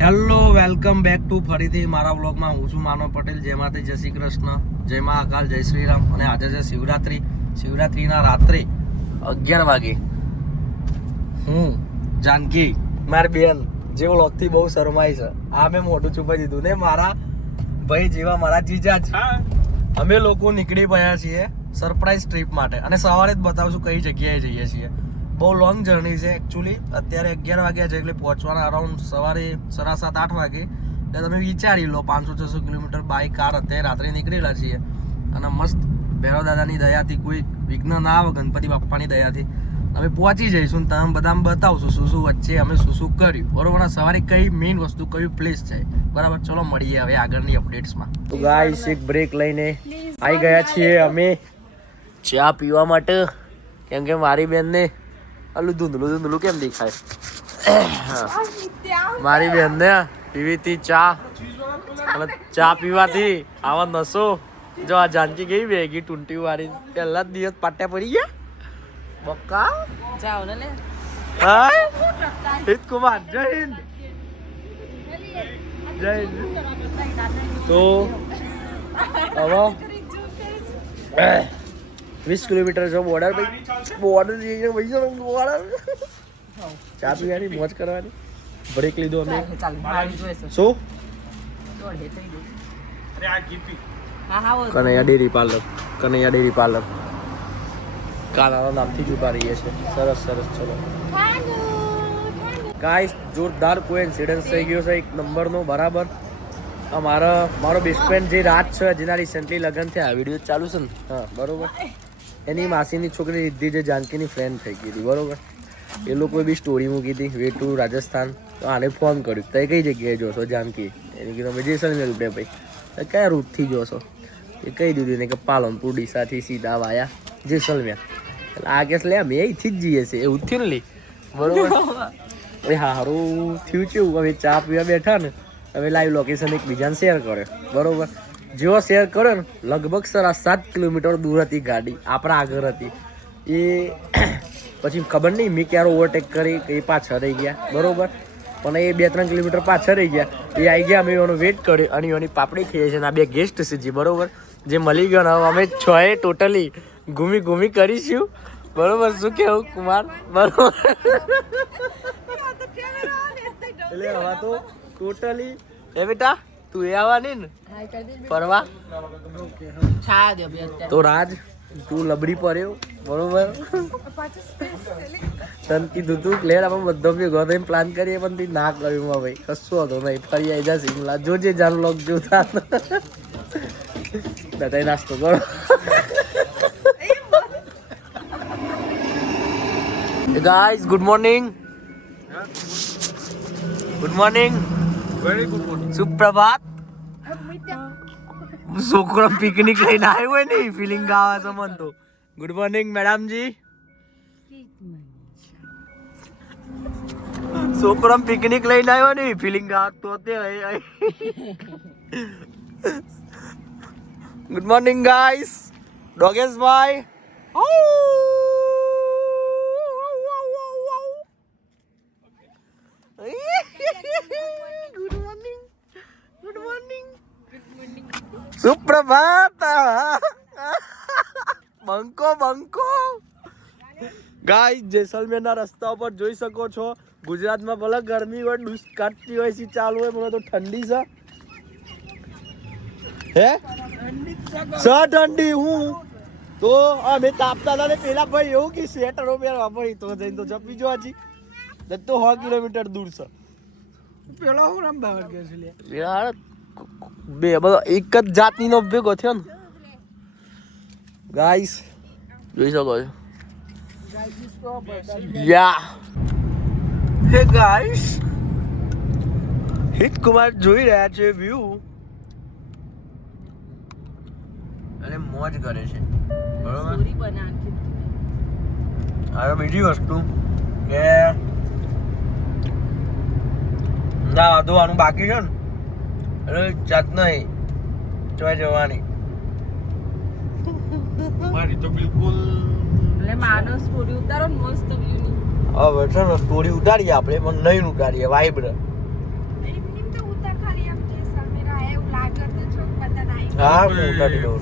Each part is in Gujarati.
હેલો વેલકમ બેક ટુ ફરીથી મારા વ્લોગમાં હું છું માનવ પટેલ. જય માતા, જય શ્રી કૃષ્ણ, જય મા અકાલ, જય શ્રી રામ. અને આજે છે શિવરાત્રીના રાત્રે 11 વાગે હું જાનકી મારી બેન જે વ્લોગથી બહુ શરમાય છે, આ મેં મોઢું છુપાઈ દીધું ને મારા ભાઈ જેવા મારા જીજા જ અમે લોકો નીકળી પડ્યા છીએ સરપ્રાઈઝ ટ્રીપ માટે. અને સવારે જ બતાવશું કઈ જગ્યાએ જઈએ છીએ. બહુ લોંગ જર્ની છે એકચ્યુઅલી. અત્યારે 11 વાગ્યા છે એટલે પહોંચવાના અરાઉન્ડ સવારે 7:30-8 વાગે. એટલે તમે વિચારી લો 500-600 કિલોમીટર બાય કાર અત્યારે રાત્રે નીકળેલા છીએ. અને મસ્ત ભૈરવ દાદાની દયાથી કોઈ વિઘ્ન ના આવે, ગણપતિ બાપ્પાની દયાથી અમે પહોંચી જઈશું. તમે બધા બતાવશું શું શું વચ્ચે અમે શું કર્યું, બરોબર. સવારે કઈ મેઇન વસ્તુ કયું પ્લેસ છે, બરાબર. ચલો મળીએ હવે આગળની અપડેટ્સમાં. તો ગાઈસ એક બ્રેક લઈને આવી ગયા છીએ અમે ચા પીવા માટે, કેમ કે મારી બેનને આલું ધૂંધલું કેમ દેખાય મારી બેન ને પીવીતી ચા. અને ચા પીવાથી આવા નસો જો આ જાનકી ગઈ વેગી ટૂંટી વાળી પહેલા જ દિવસ પાટ્યા પડી ગયા બક્કા જાવ ને. હા હિત કુમાર જય હિન્દ. જય હિન્દ. તો હવે 20 કિલોમીટર છે બોર્ડર. ભાઈ બોર્ડર જઈને બોર્ડર ચા પીવાની મોજ કરવાની. બ્રેક લીધો અમે. શું કનૈયા ડેરી પાર્લર કાનાના નામથી જ ઉભા રહીએ છે. સરસ. ચલો ગાઈસ જોરદાર કોઇન્સિડન્સ થઈ ગયો છે એક નંબરનો, બરાબર. મારો બેસ્ટ ફ્રેન્ડ જે રાજ છે, જેના રિસેન્ટલી લગ્ન થયા, વિડીયો ચાલુ છે ને, હા બરોબર. એની માસીની છોકરી રિદ્ધિ જે જાનકીની ફ્રેન્ડ થઈ ગઈ હતી, બરોબર. એ લોકોએ બી સ્ટોરી મૂકી હતી વે ટુ રાજસ્થાન. તો આને ફોન કર્યું, તો કઈ જગ્યાએ જોશો જાનકી? એને કીધું અમે જેસલમેર ઉડે. ભાઈ કયા રૂટથી જોશો? એ કહી દીધું ને કે પાલનપુર ડીસાથી સીધા વાયા જેસલમેર. એટલે આ કેસ લે અમે અહીંથી જ જઈએ છીએ, એવું થયું ને લી, બરોબર. એ સારું થયું છે એવું. હવે ચા પીવા બેઠા ને, હવે લાઈવ લોકેશન એકબીજાને શેર કર્યો, બરોબર. જેવો શેર કર્યો ને, લગભગ 7 કિલોમીટર દૂર હતી ગાડી, આપણા આગળ હતી. એ પછી ખબર નહીં મેં ક્યારે ઓવરટેક કરી કે એ પાછળ રહી ગયા, બરોબર. પણ એ 2-3 કિલોમીટર પાછળ રહી ગયા. એ આવી ગયા, અમે એનો વેઇટ કર્યો અને એની પાપડી ખાઈએ છીએ. અને આ બે ગેસ્ટ છે જે, બરોબર, જે મળી ગયો. હવે અમે 6 ટોટલી ઘૂમી કરીશું, બરોબર. શું કેવું કુમાર? બરોબર. એટલે હવે તો ટોટલી એ બેટા તું એ આવવાની ને ફરવા, તો રાજ તું લબડી પડ્યો, બરોબર. તને કીધું તું લેડ આપણે બધો ભેગો થઈને પ્લાન કરીએ, પણ તું ના કર્યું. ભાઈ કશું હતો નહીં, ફરી આવી જા શિમલા. જોજે જાન લોક જોતા દાદા નાસ્તો કરો. Guys good morning. Very good morning. સુપ્રભાત. છોકરો પિકનિક લઈને આવ્યો હોય ને, ફિલિંગ આવે છે મન તો. ગુડ મોર્નિંગ મેડમજી. છોકરો પિકનિક લઈને આવ્યો ને, ફિલિંગ આવતો તે. Good morning guys. ડોગેશભાઈ ગુડ મોર્નિંગ. સુપ્રભાત. બંકો ગાઈસ જેસલમેરના રસ્તા ઉપર જોઈ શકો છો. ગુજરાતમાં ભલે ગરમી હોય, ડૂસ કાટતી હોય, સી ચાલુ હોય, મને તો ઠંડી છે. હે ઠંડી હું તો અમે તાપતા હતા ને, પેલા ભાઈ એવું કે સ્વેટરો પહેરવા પડી. તો જઈને તો જપી જો હજી તો 100 કિલોમીટર દૂર છે. પેલા હું અમદાવાદ ગયો છું બે બધો એક જ જાતિનો ભેગો થયો ને. ગાઈસ જોઈ શકો છો. યા હે ગાઈસ, હિત કુમાર જોઈ રહ્યા છે વ્યૂ અને મોજ કરે છે, બરોબર. હવે બીજી વસ્તુ કે ના ધોવાનું બાકી છે ને, એટલે જાત નહીં ચોય જવાની મારી તો બિલકુલ. એટલે માનો સ્ટોરી ઉતારો ને મસ્ત વ્યૂ ની. હવે છે ને સ્ટોરી ઉતારીએ આપણે, પણ નહીં ઉતારીએ વાઇબ્ર. હા હું ઉતારી દઉં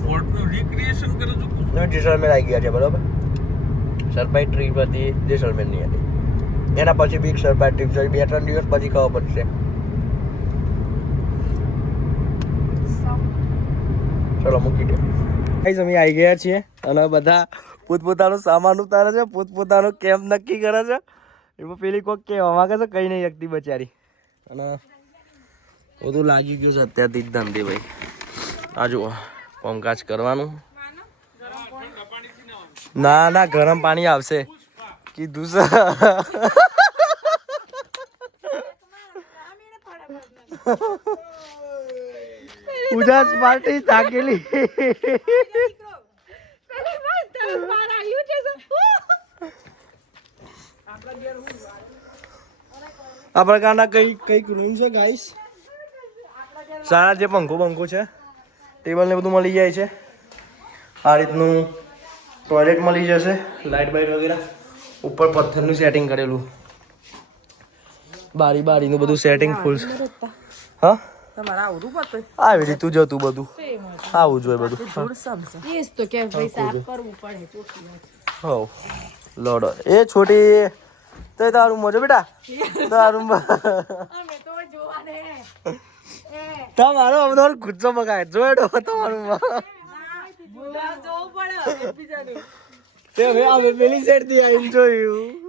છું જેસલમેર આવી ગયા છે બરોબર સરપાઈ ટ્રીપ હતી જેસલમેરની હતી એના પછી બી સરપાઈ ટ્રીપ છે 2-3 દિવસ પછી ખબર પડશે ચલો મૂકી દે ગાઈસ અમે આવી ગયા છીએ અને બધા પોતપોતાનો સામાન ઉતારે છે પોતપોતાનો કેમ્પ નક્કી કરે છે એમાં પેલી કોક કહેવા માંગે છે કઈ નહીં એકતી બચારી અને બધું લાગી ગયું છે અત્યારથી જ ધંધે ભાઈ આ જુઓ કોમકાજ કરવાનું ના ના ગરમ પાણી આવશે કીધું છે ઉજાસ પાર્ટી થાકેલી આ પ્રકારના કઈક રૂમ છે ગાઈસ સારા જે પંખો છે ટેબલ ને બધું મળી જાય છે આ રીતનું ટોયલેટ મળી જશે લાઇટ બાઇટ વગેરે ઉપર પથ્થરનું સેટિંગ કરેલું બારીનું બધું સેટિંગ ફૂલ હા આવી રીતું જતું બધું આવું જોઈએ બધું લોડો એ છોટી તો તારું મજો બેટા તારું તમારો અમદાવાદ ગુસ્સો મગાય જોડો તમારું પેલી સાઈડ થી આવીને જોયું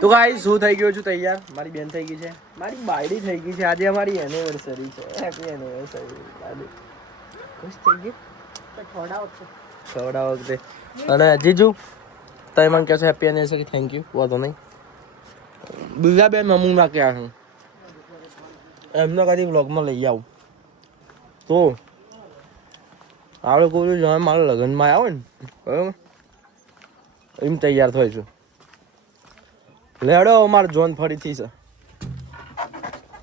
તો ગાઈસ શું થઈ ગયો છું તૈયાર મારી બેન થઈ ગઈ છે મારી બાયડી થઈ ગઈ છે આજે અમારી એનિવર્સરી છે હેપી એનિવર્સરી ખુશ થઈ ગઈ ખવડાવ વખતે અને જીજુ તમે મને કહેશો હેપી એનિવર્સરી થેન્ક યુ વાંધો નહીં બીજા બેન અમુક ના ક્યાં છું એમને કદી વ્લોગમાં લઈ આવું તો આપણે કોઈ જાણે મારા લગ્નમાં આવે ને બરાબર એમ તૈયાર થાય છું લેડો અમારે જોન ફરીથી છે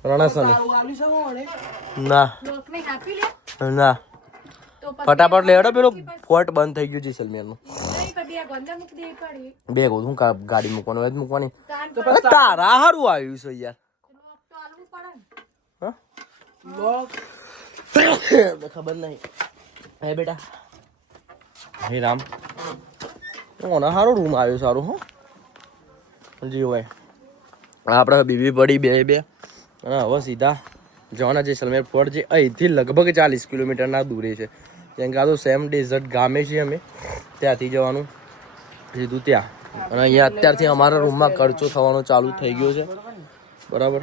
રણસન ના ના ફટાફટ લેડો પેલો ફોર્ટ બંધ થઈ ગયું જેસલમેરનું બે હું ગાડી મૂકવાનું મૂકવાની તારા હારું આવ્યું છે યાર ખબર નહીં હે બેટા હે રામ ઓના સારો રૂમ આવ્યો સારું હો જી ભાઈ આપણે બીબી પડી બે અને હવે સીધા જવાના જેસલમેર ફોર્ટ જે અહીંથી લગભગ 40 કિલોમીટરના દૂરે છે કેમ કે આ તો સેમ ડેઝર્ટ ગામે છીએ અમે ત્યાંથી જવાનું સીધું ત્યાં અને અહીંયા અત્યારથી અમારા રૂમમાં ખર્ચો થવાનો ચાલુ થઈ ગયો છે બરાબર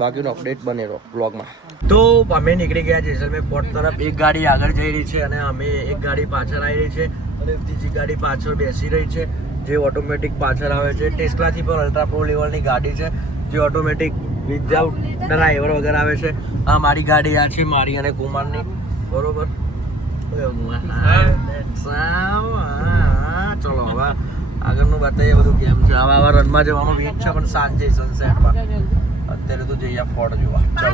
બાકીનો અપડેટ બને રહો બ્લોગમાં તો અમે નીકળી ગયા જેસલમેર પોર્ટ તરફ એક ગાડી આગળ જઈ રહી છે અને અમે એક ગાડી પાછળ આવી રહી છે અને બીજી ગાડી પાછળ બેસી રહી છે જે ઓટોમેટિક પાછળ આવે છે ટેસ્લાથી પણ અલ્ટ્રા પ્રો લેવલની ગાડી છે જે ઓટોમેટિક વિધાઉટ ડ્રાઈવર વગર આવે છે આ મારી ગાડી આ છે મારી અને કુમારની બરોબર ચલો હવે આગળનું બતાવીએ બધું કેમ છે આવા રનમાં જવાનું વેટ છે પણ સાંજે સનસેટમાં અત્યારે તો જઈએ ફોર્ટ જોવા ચલો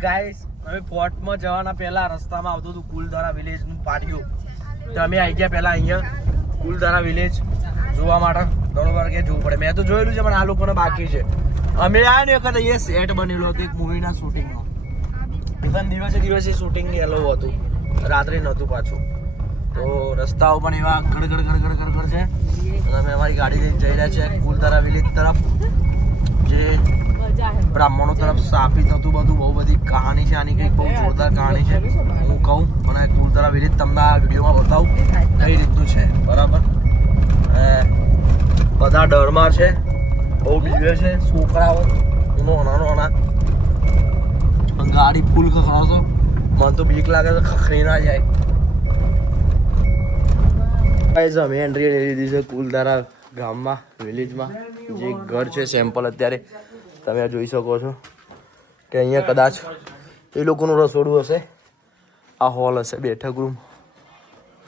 ગાઈસ અમે ફોર્ટમાં જવાના પહેલા રસ્તામાં આવતું હતું કુલધારા વિલેજનું પાટિયું તો અમે આવી ગયા પહેલા અહીંયા કુલધારા વિલેજ જોવા માટે બરોબર કે જોવું પડે મેં તો જોયેલું છે પણ આ લોકોને બાકી છે અમે આવ્યા ને વખત અહીંયા સેટ બનેલું હતું એક મૂવીના શૂટિંગનું પણ દિવસે શૂટિંગ ની અલગ હતું રાત્રે નહોતું પાછું તો રસ્તાઓ પણ એવા ખડખડ છે અને અમે અમારી ગાડી લઈને જઈ રહ્યા છે કુલધારા વિલેજ તરફ જે બ્રાહ્મણો તરફ સ્થાપિત હતું બધું બહુ બધી કહાની છે આની કંઈક બહુ જોરદાર કહાની છે હું કહું અને કુલધારા વિલેજ તમને આ વિડીયોમાં બતાવું કઈ રીતનું છે બરાબર બધા ડરમાં છે બહુ બીવે છે છોકરાઓ એનો નાના ગાડી ફૂલ ખખડાવશો મને તો બીક લાગે તો ખખડી ના જાય અમે એન્ટ્રી લઈ લીધી છે કુલધારા ગામમાં વિલેજમાં જે ઘર છે સેમ્પલ અત્યારે તમે જોઈ શકો છો કે અહીંયા કદાચ એ લોકોનું રસોડું હશે આ હોલ હશે બેઠક રૂમ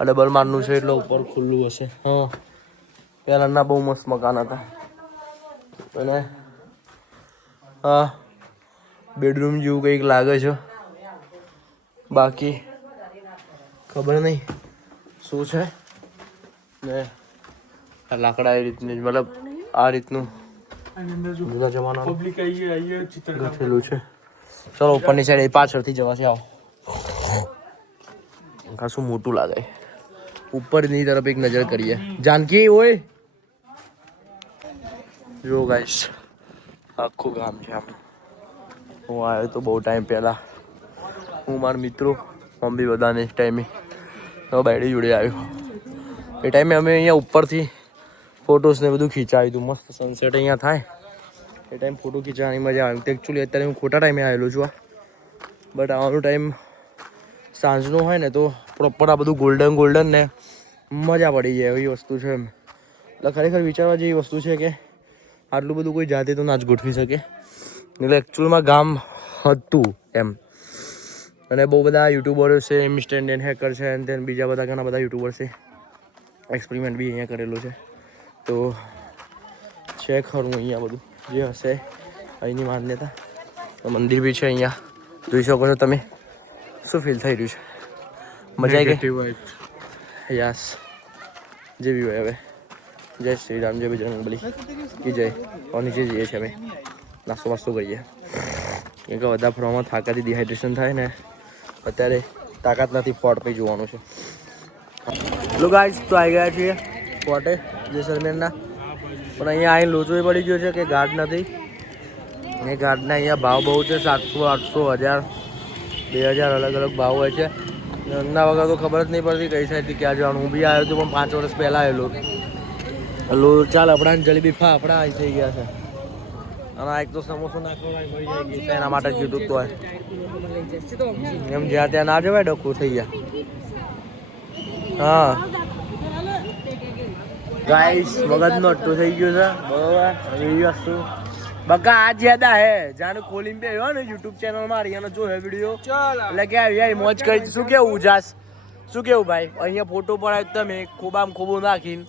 આ ડબલ માળનું છે એટલે ઉપર ખુલ્લું હશે હા પહેલાંના બહુ મસ્ત મકાન હતા અને હા બેડરૂમ જેવું કંઈક લાગે છે બાકી ખબર નહીં શું છે ને આ લાકડા એ રીતની મતલબ આ રીતનું જૂના જમાનાનું ગોઠવેલું છે. ચલો ઉપરની સાઈડ એ પાછળથી જવાથી આવો. ખાસું મોટું લાગે. ઉપરની તરફ એક નજર કરીએ. જાનકી ઓય જો ગાઈસ આખું ગામ છે આમ. હું આવ્યો તો બહુ ટાઈમ પહેલા. હું મારા મિત્રો મમ્મી બધાને એ ટાઈમે બાયડી જોડે આવ્યો. એ ટાઈમે અમે અહીંયા ઉપરથી ફોટોસ ને બધું ખીચાવ્યું હતું. મસ્ત સનસેટ અહીંયા થાય એ ટાઈમ ફોટો ખીંચવાની મજા આવે. એકચ્યુઅલી અત્યારે હું ખોટા ટાઈમે આવેલો છું બટ આવવાનો ટાઈમ સાંજનો હોય ને તો પ્રોપર આ બધું ગોલ્ડન ને મજા પડી જાય એવી વસ્તુ છે એમ. એટલે ખરેખર વિચારવા જેવી વસ્તુ છે કે આટલું બધું કોઈ જાતે તો ના જ ગોઠવી શકે. એટલે એકચ્યુઅલમાં ગામ હતું એમ. અને બહુ બધા યુટ્યુબરો છે, મિસ્ટર ઇન્ડિયન હેકર છે અને તેન બીજા બધા ઘણા બધા યુટ્યુબર છે. એક્સપેરિમેન્ટ બી અહીંયા કરેલો છે. તો છે ખરું અહીંયા બધું જે હશે અહીંની માન્યતા. મંદિર બી છે અહીંયા જોઈ શકો છો તમે. શું ફીલ થઈ રહ્યું છે? મજા આવી ગઈ? યસ જે બી હોય. હવે જય શ્રી રામ, જય બજરંગબલી કી જય. और નીચે જઈએ છીએ અમે નાસ્તો વાસ્તો કરીએ કેમ કે બધા ફરવામાં થાકાથી ડિહાઇડ્રેશન થાય ને અત્યારે તાકાત નથી. ફોર્ટ પછી જોવાનું છે. લો ગાઈસ તો આવી ગયા છીએ ફોર્ટે જેસલમેરના. પણ અહીંયા આવીને લોચો પડી ગયો છે કે ગાર્ડ નથી. એ ગાર્ડના અહીંયા ભાવ બહુ છે. 700, 800, 1000, 2000 અલગ અલગ ભાવ હોય છે. એમના વગર તો ખબર જ નહીં પડતી કઈ સાઈડથી ક્યાં જવાનું. હું બી આવ્યો હતો પણ 5 વર્ષ પહેલાં આવેલો. ચાલ આપણા જલેબી ફાફડા આવી થઈ ગયા છે. અને આ એક તો સમોસો નાખવા મળી જાય એના માટે જ કીધું તો એમ જ્યાં ત્યાં ના જવાય. ડખું થઈ ગયા. હા ગાઈસ મગજનો અટ્ટો થઈ ગયો છે બરોબર. એવી વસ્તુ બકા આ જ્યાદા હે જાને ખોલીને બે ને યુટ્યુબ ચેનલ માં એનો જો હે વિડીયો એટલે કે આવી મોજ કરી. શું કેવું ઉજાસ? શું કેવું ભાઈ? અહીંયા ફોટો પડાય તમે ખોબામ ખોબું નાખીને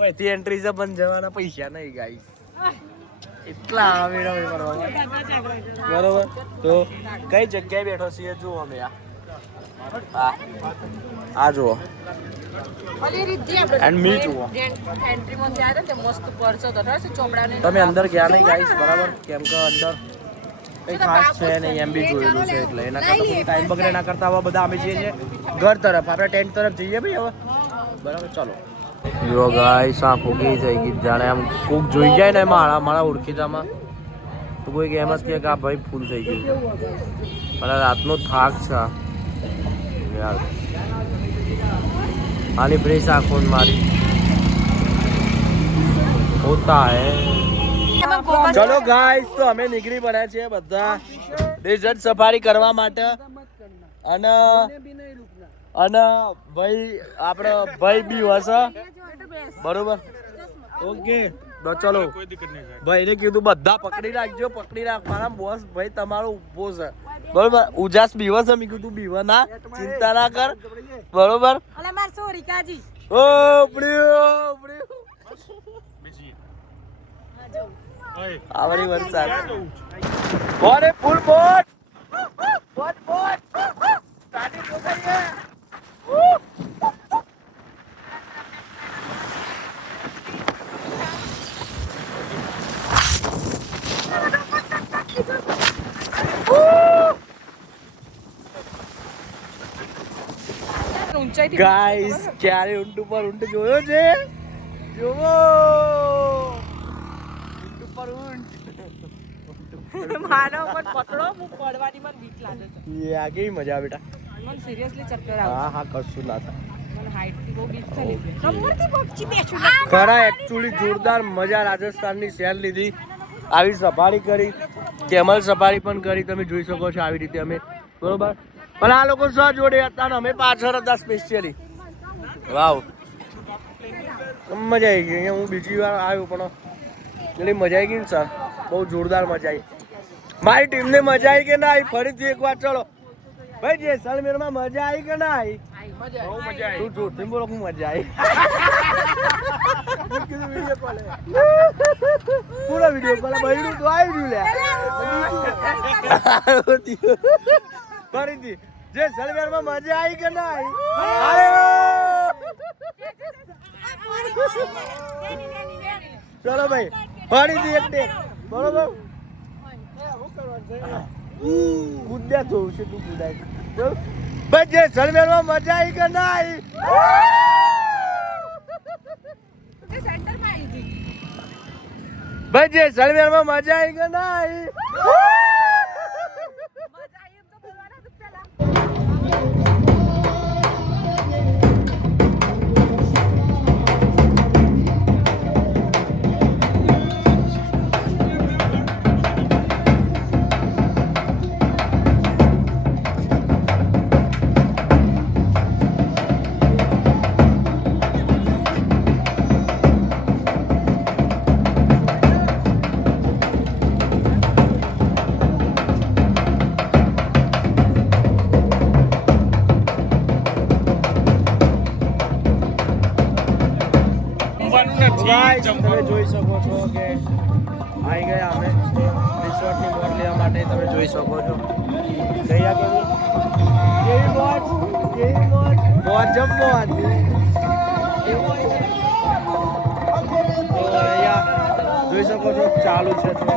ઓયથી એન્ટ્રી છે પણ જવાના પૈસા નહીં ગાઈસ. એટલા આવે બરોબર. તો કઈ જગ્યાએ બેઠો છીએ જુઓ અમે. આ જુઓ એન્ડ મી જુઓ. તમે અંદર ગયા નહીં ગાઈસ બરાબર કેમ કે અંદર કઈ ખાસ છે નહીં એમ બી જોયેલું છે. એટલે એના કરતા ટાઈમ બગડે ના કરતા હવે બધા અમે જઈએ છીએ ઘર તરફ. આપણે ટેન્ટ તરફ જઈએ ભાઈ હવે બરાબર. ચાલો જો ગાઈસ આ ફૂગી થઈ ગઈ. જાણે આમ કોક જોઈ જાય ને મારા ઓળખીતામાં તો કોઈ એમ જ કે આ ભાઈ ફૂલ થઈ ગયું. પણ રાતનો થાક છે યાર. આની બ્રેસ આંખો મારી હોતા હે. ચલો ગાઈસ તો અમે નીકળી પડ્યા છીએ બધા ડેઝર્ટ સફારી કરવા માટે. અને ભાઈ આપણો ભાઈ બી હશે બરોબર. ઓકે તો ચલો ભાઈને કીધું બધા પકડી રાખજો. પકડી રાખવાના બોસ ભાઈ તમારો ઉભો છે બરોબર. ઉજાસ બીવો છે મેં કીધું બીવો ના ચિંતા ના કર બરોબર. આવડી વરસાદ બોલે ફૂલ બોટ બોટ બોટ ગાડી પોકાઈએ. ગાઈસ ક્યારે ઊંટ ઉપર ઊંટ જોયો છે? જોવો ઊંટ ઉપર ઊંટ. મારો પણ પકડો હું પડવાની મને બીક લાગે છે. યા કેવી મજા બેટા. મને સિરિયસલી ચક્કર આવે. હા કશું ના થાય. મને હાઈટ થી બહુ બીક છે. નંબરથી પહોંચી બેઠું. ખરા એકચ્યુઅલી જોરદાર મજા. રાજસ્થાનની શહેર લીધી, આવી સફારી કરી, કેમલ સફારી પણ કરી. તમે જોઈ શકો છો આવી રીતે અમે બરોબર. પણ આ લોકો સહ જોડે હતા ને અમે પાછળ હતા સ્પેશિયલી. વાવ મજા આવી ગઈ. અહીંયા હું બીજી વાર આવ્યો પણ એટલે મજા આવી ગઈ ને સર. બહુ જોરદાર મજા આવી. મારી ટીમને મજા આવી કે ના આવી? ફરીથી એક વાર ચલો ભાઈ જેસલમેરમાં મજા આવી કે ના આવી? બહુ મજા આવી. તું જોરથી બોલો હું મજા આવી. પૂરો વિડીયો કોલ ભાઈ તો આવી રહ્યું લે. ફરીથી જેસલમેરમાં મજા આવી કે ના આવી? ચલો ભાઈ ફરીથી એક ડે બરોબર કુદ્યા જોઉં છે તું કુદાય ભાઈ જેસલમેરમાં મજા આવી કે ના આવી? સેન્ટરમાં આવી ગઈ. ભાઈ જેસલમેરમાં મજા આવી કે ના આવી? મજા આવી એમ તો બોલવાના તો પેલા. Guys, તમે જોઈ શકો છો કે આવી ગયા અમે રિસોર્ટની મોજ લેવા માટે. તમે જોઈ શકો છો ગયા કેવી મોજ જમ મોજ. તો અહીંયા જોઈ શકો છો ચાલુ છે તમે.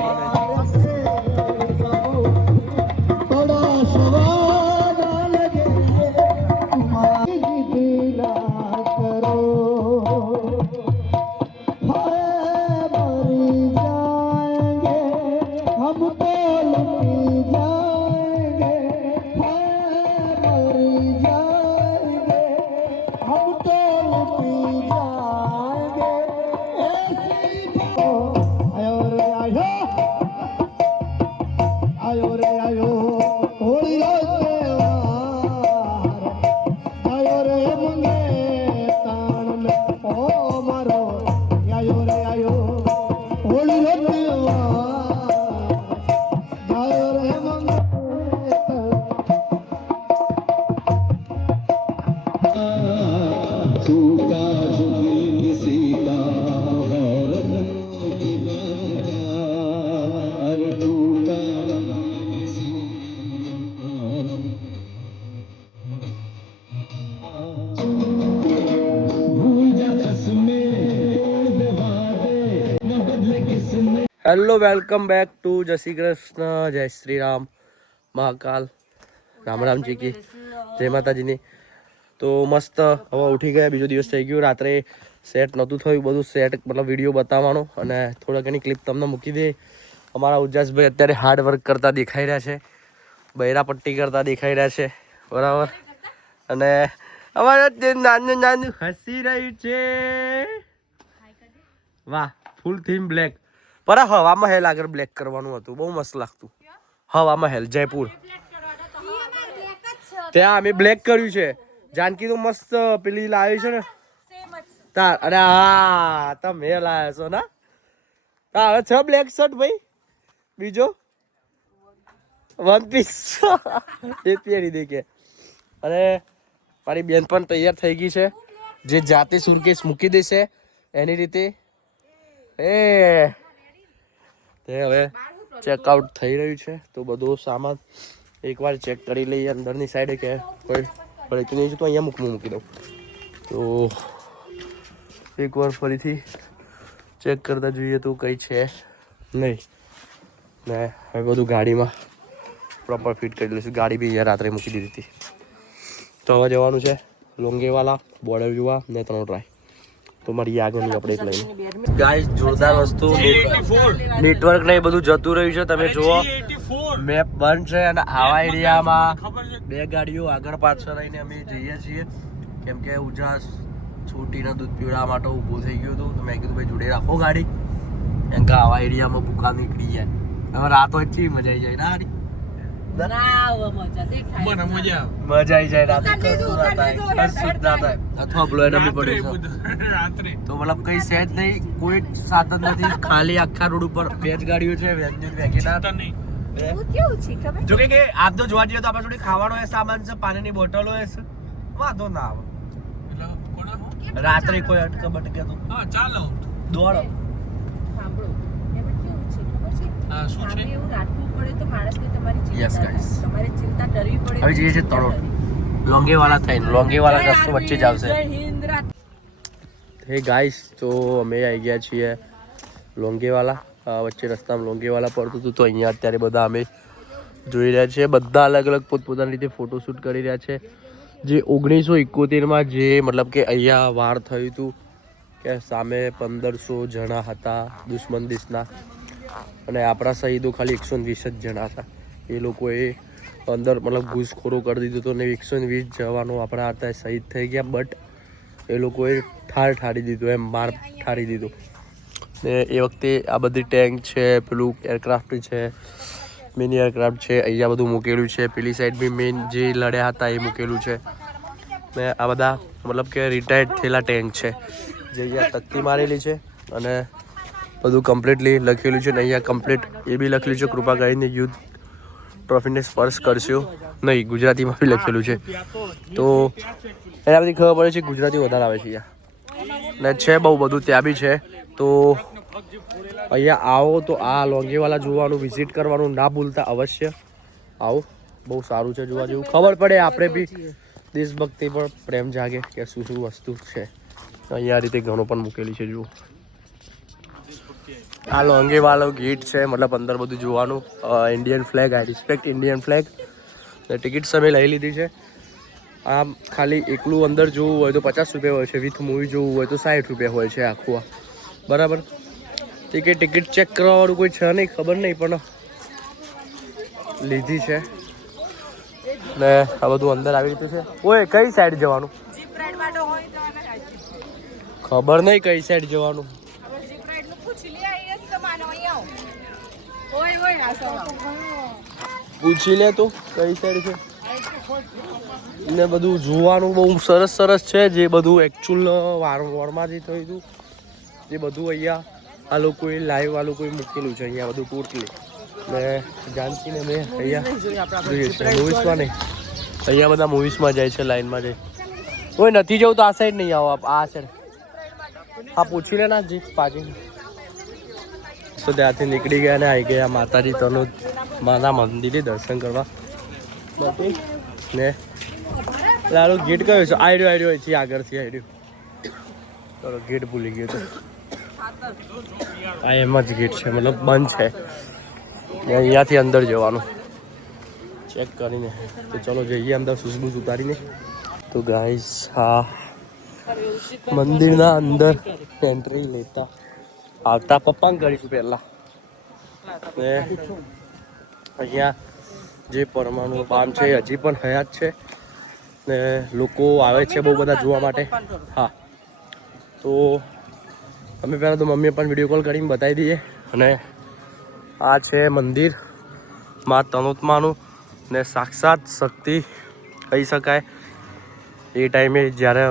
હેલો વેલકમ બેક ટુ જય શ્રી કૃષ્ણ, જય શ્રી રામ, મહાકાલ, રામ રામજી કી જય માતાજીની. તો મસ્ત હવે ઉઠી ગયા, બીજો દિવસ થઈ ગયો. રાત્રે સેટ નહોતું થયું, બધું સેટ મતલબ વિડીયો બતાવવાનો અને થોડા ઘણી ક્લિપ તમને મૂકી દે. અમારા ઉજાસભાઈ અત્યારે હાર્ડ વર્ક કરતા દેખાઈ રહ્યા છે, બૈરા પટ્ટી કરતા દેખાઈ રહ્યા છે, બરાબર. અને અમારા નાનું નાનું હસી રહ્યું છે. વાહ, ફૂલ થીમ બ્લેક. પર હવા મહેલ આગળ બ્લેક કરવાનું હતું, બહુ મસ્ત લાગતું. હવા મહેલ જયપુર ત્યાં અમે બ્લેક કર્યું છે. જાનકી તો મસ્ત પેલી લાવી છે ને તાર. અરે હા, તમે લાવ્યા છો ને તારે છે બ્લેક શર્ટ ભાઈ, બીજો વન પીસ એ પહેરી દે કે. અને મારી બેન પણ તૈયાર થઈ ગઈ છે, જે જાતે સુરકેસ મૂકી દેશે એની રીતે. તે હવે ચેકઆઉટ થઈ રહ્યું છે, તો બધો સામાન એકવાર ચેક કરી લઈએ અંદરની સાઈડે કે કોઈ પડતું નહીં છે તો અહીંયા મૂકી દઉં. તો એકવાર ફરીથી ચેક કરતા જોઈએ તો કંઈ છે નહીં ને. હવે બધું ગાડીમાં પ્રોપર ફિટ કરી લઈશું. ગાડી બી અહીંયા રાત્રે મૂકી દીધી હતી. તો હવે જવાનું છે લોંગેવાલા બોર્ડર જોવા ને 3 ટ્રાય. તો મારી આગળની અપડેટ લઈને ગાઈસ જોરદાર વસ્તુ નેટવર્ક ને બધું જતું રહ્યું છે. તમે જુઓ મેપ બંધ છે અને આવા એરિયામાં 2 ગાડીઓ આગળ પાછળ રહીને અમે જઈએ છીએ, કેમ કે ઉજાસ છોટીને દૂધ પીવડાવવા માટે ઊભું થઈ ગયું હતું. તો મેં કીધું ભાઈ જોડે રાખો ગાડી, કેમ કે આવા એરિયામાં ભૂકા નીકળી જાય. હવે રાત હોય છે મજા આવી જાય ના ગાડી મજા આવી જાય રાતે. અથવા બ્લોય નમી પડે છે તો મતલબ કઈ સેજ નહીં, કોઈ સાધન નથી, ખાલી આખા રોડ ઉપર 2 જ ગાડીઓ છે. જો કે આપ તો જોવા જઈએ તો આપણા જોડે ખાવાનો સામાન છે, પાણીની બોટલો છે, વાંધો ના આવે. રાત્રે કોઈ અટકે બટકે તો ચાલો દોડો. શું છે એવું રાખવું પડે તો માણસને તમારી ચિંતા, તમારી ચિંતા કરવી પડે. હવે જઈએ છે તળોદ. લોંગેવાલા થઈને લોંગેવાલા રસ્તો વચ્ચે જ આવશે. જય હિન્દ રાત. હે ગાઈસ, તો અમે આવી ગયા છીએ લોંગેવાલા. વચ્ચે રસ્તામાં લોંગેવાલા પડતું હતું, તો અહીંયા અત્યારે બધા અમે જોઈ રહ્યા છીએ. બધા અલગ અલગ પોતપોતાની રીતે ફોટોશૂટ કરી રહ્યા છે. જે 1971માં જે મતલબ કે અહીંયા વાર થયું હતું કે સામે 1500 જણા હતા દુશ્મન દેશના, અને આપણા શહીદો ખાલી 120 જ જણા હતા. એ લોકોએ અંદર મતલબ ઘૂસખોરો કરી દીધો હતો ને 120 જવાનો આપણા હતા શહીદ થઈ ગયા. બટ એ લોકોએ ઠારી દીધું, એમ માર ઠારી દીધું. ને એ વખતે આ બધી ટેન્ક છે, પેલું એરક્રાફ્ટ છે, મિની એરક્રાફ્ટ છે, અહીંયા બધું મૂકેલું છે. પેલી સાઈડ બી મેઇન જે લડ્યા હતા એ મૂકેલું છે. ને આ બધા મતલબ કે રિટાયર્ડ થયેલા ટેન્ક છે જે અહીંયા તકતી મારેલી છે અને બધું કમ્પ્લીટલી લખેલું છે. ને અહીંયા કમ્પ્લીટ એ બી લખેલું છે, કૃપા કરીને યુદ્ધ ટ્રોફીને સ્પર્શ કરશો નહીં. ગુજરાતીમાં બી લખેલું છે, તો એના બધી ખબર પડે છે. ગુજરાતી વધારે આવે છે અહીંયા ને છે બહુ બધું ત્યાં બી છે. તો અહીંયા આવો તો આ લોંગેવાલા જોવાનું, વિઝિટ કરવાનું ના ભૂલતા, અવશ્ય આવો. બહુ સારું છે જોવા જેવું. ખબર પડે આપણે બી દેશભક્તિ પર પ્રેમ જાગે કે શું શું વસ્તુ છે. અહીંયા આ રીતે ઘણો પણ મૂકેલી છે. જુઓ આ લોંગેવાલો ગેટ છે, મતલબ અંદર બધું જોવાનું. ઇન્ડિયન ફ્લેગ, આઈ રિસ્પેક્ટ ઇન્ડિયન ફ્લેગ. ટિકિટ્સ અમે લઈ લીધી છે. આમ ખાલી એકલું અંદર જોવું હોય તો 50 રૂપિયા હોય છે, વિથ મૂવી જોવું હોય તો 60 રૂપિયા હોય છે આખું આ. બરાબર. ટિકિટ ચેક કરવાવાળું કોઈ છે નહીં, ખબર નહીં, પણ લીધી છે. ને આ બધું અંદર આવી રીતે છે. ઓય કઈ સાઈડ જવાનું જીપ રાઈડ માટે હોય તો આને ખબર નહીં, કઈ સાઈડ જવાનું હવે જીપ રાઈડ નું પૂછી લે. અહીંયા જ સમાન હોય આવ. ઓય આ સવાલ પૂછી લે તો કઈ સાઈડ છે. ને બધું જોવાનું બહુ સરસ સરસ છે. જે બધું એકચ્યુઅલ વોરમાં જે થયું હતું એ બધું અહીંયા આ લોકોએ લાઈવ આ લોકોએ મૂકેલું છે અહીંયા બધું ટોટલી. ને જાનકીને મેં અહીંયા જોઈએ છે મૂવીસમાં નહીં, અહીંયા બધા મૂવીસમાં જાય છે, લાઈનમાં જાય. કોઈ નથી જવું તો આ સાઈડ નહીં આવો, આ સાઈડ. હા પૂછી લે ના જી પાછી. તો ત્યાંથી નીકળી ગયા ને આવી ગયા માતાજી તનોજ માના મંદિરે દર્શન કરવા માટે. ને લાલો ગેટ કયો છે? આઈડ્યો અહીંથી આગળથી આઈડ્યો. ચલો ગેટ ભૂલી ગયો તો આ એમ જ ગેટ છે, મતલબ બંધ છે. ને અહીંયાથી અંદર જવાનું ચેક કરીને. તો ચલો જઈએ અંદર, સુસબૂસ ઉતારીને. તો ગાઈસ હા મંદિરના અંદર એન્ટ્રી લેતા આવતા પપ્પાને કરીશું પહેલાં. ને અહીંયા જે પરમાણુ બામ છે એ હજી પણ હયાત છે ને લોકો આવે છે બહુ બધા જોવા માટે. હા તો અમે પહેલાં તો મમ્મીએ પણ વિડીયો કોલ કરીને બતાવી દઈએ. અને આ છે મંદિર મા તનોતમાનું ને સાક્ષાત શક્તિ કહી શકાય. એ ટાઈમે જ્યારે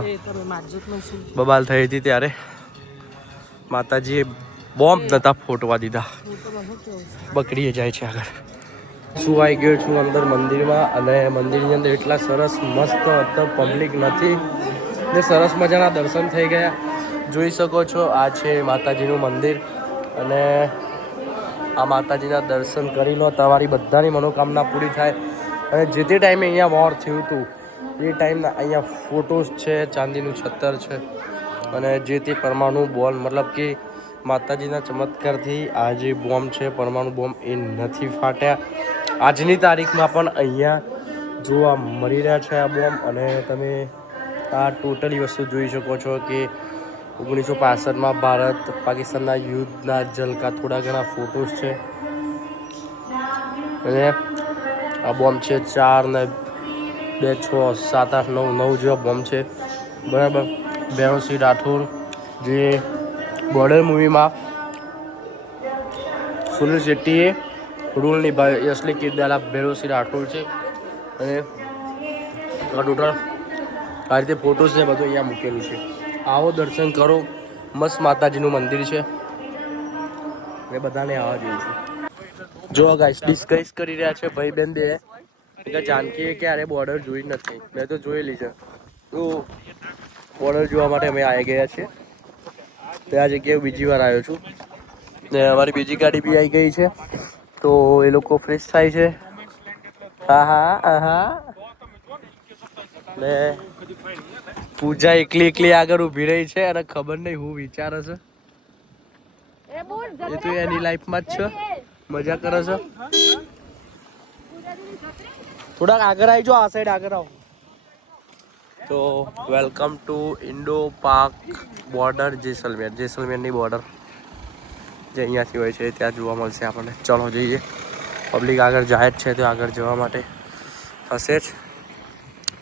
બબાલ થઈ હતી ત્યારે માતાજીએ બોમ્બ નહોતા ફોટવા દીધા. બકરીએ જાય છે આગળ. શું આવી ગયો છું અંદર મંદિરમાં, અને મંદિરની અંદર એટલા સરસ મસ્ત અત્યારે પબ્લિક નથી ને સરસ મજાના દર્શન થઈ ગયા. જોઈ શકો છો આ છે માતાજીનું મંદિર. અને આ માતાજીના દર્શન કરી લો, તમારી બધાની મનોકામના પૂરી થાય. અને જે તે ટાઈમે અહીંયા વોર થયું હતું એ ટાઈમના અહીંયા ફોટોસ છે, ચાંદીનું છત્તર છે. અને જે તે પરમાણુ બોમ્બ મતલબ કે માતાજીના ચમત્કારથી આ જે બોમ્બ છે પરમાણુ બોમ્બ એ નથી ફાટ્યા. આજની તારીખમાં પણ અહીંયા જોવા મળી રહ્યા છે આ બોમ્બ. અને તમે આ ટોટલી વસ્તુ જોઈ શકો છો કે 1965માં ભારત પાકિસ્તાનના યુદ્ધના ઝલકા થોડા ઘણા ફોટોસ છે. અને આ બોમ્બ છે 4 ને 2 6 7 8 9 9 જેવા બોમ્બ છે. બરાબર. ભૈરવસિંહ રાઠોડ જે બોર્ડર મૂવીમાં સુનિલ શેટ્ટીએ રોલ નિભાવ્યો, એ અસલી કિરદાર આ ભૈરવસિંહ રાઠોડ છે. અને આ ટોટલ આ રીતે ફોટોસ ને બધું અહીંયા મૂકેલું છે. આવો દર્શન કરો, મસ્ત માતાજીનું મંદિર છે ને બધાને આવવા જેવું છે. જો ગાઈસ ડિસ્કસ કરી રહ્યા છે ભાઈ બેન બે કે જાનકીએ ક્યારે બોર્ડર જોઈ નથી. મેં તો જોયેલી છે. તો બોર્ડર જોવા માટે અમે આવી ગયા છીએ. તો આ જગ્યાએ બીજી વાર આવ્યો છું ને અમારી બીજી ગાડી બી આવી ગઈ છે. તો એ લોકો ફ્રેશ થાય છે. હા હા હા ને પૂજા એકલી આગળ ઊભી રહી છે અને ખબર નહીં હું વિચારે છે એ તો એની લાઈફમાં જ છે મજા કરે છે થોડાક આગળ આવી જાઓ આ સાઈડ આગળ આવો તો welcome to Indo Pak border જેસલમેરની બોર્ડર જે અહીંયાથી હોય છે ત્યાં જોવા મળશે આપણને ચલો જઈએ પબ્લિક આગળ જાય જ છે તો આગળ જવા માટે હશે જ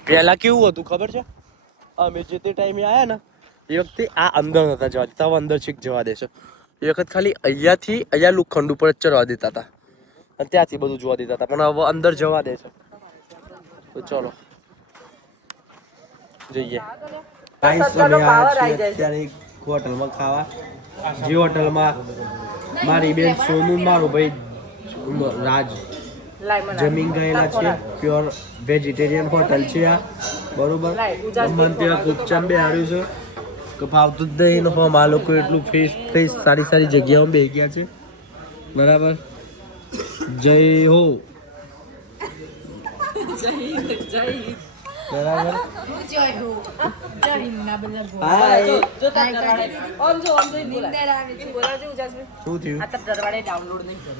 પહેલાં કેવું હતું ખબર છે અમે જે તે ટાઈમે આવ્યા ને એ વખતે આ અંદર નતા જવા દેતા હવે અંદર છીક જવા દેશે એ વખત ખાલી અહીંયાથી અહીંયા લોખંડ ઉપર જ ચડવા દેતા હતા અને ત્યાંથી બધું જોવા દેતા હતા પણ હવે અંદર જવા દે છે તો ચલો જઈએ અત્યારે એક હોટલમાં ખાવા જે હોટલમાં મારી બેન સોનું મારું ભાઈ રાજ જમીન ગયેલા છે પ્યોર વેજીટેરિયન હોટલ છે આ બરોબર મને ત્યાં કુપચામ બે હાર્યું છે કે ફાવતું જ નહીં હોમ આ લોકો એટલું ફ્રેશ સારી જગ્યાઓ બે ગયા છે બરાબર જય હો બરાબર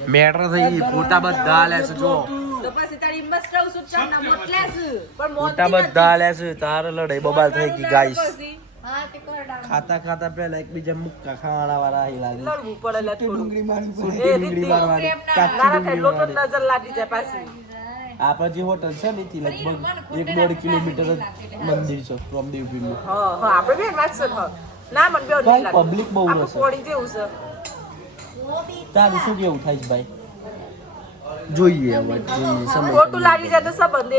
મેટર થઈ ગઈ ફોટા બધા લે છે જો ફોટા બધા લે છે તારે લડાઈ બબાલ થઈ ગઈ ગાઈસ ખાતા પહેલા એકબીજા મુક્કા ખાવાના વાળા અહીં લાગે ડુંગળી મારવાની કાચી ડુંગળી મારવાની આપણા જે હોટલ છે ને થી લગભગ 1.5 કિલોમીટર જ મંદિર છે રામદેવપીરનું પબ્લિક બહુ રહેશે તારું શું કેવું થાય છે ભાઈ જોઈએ હવે જોઈએ સમય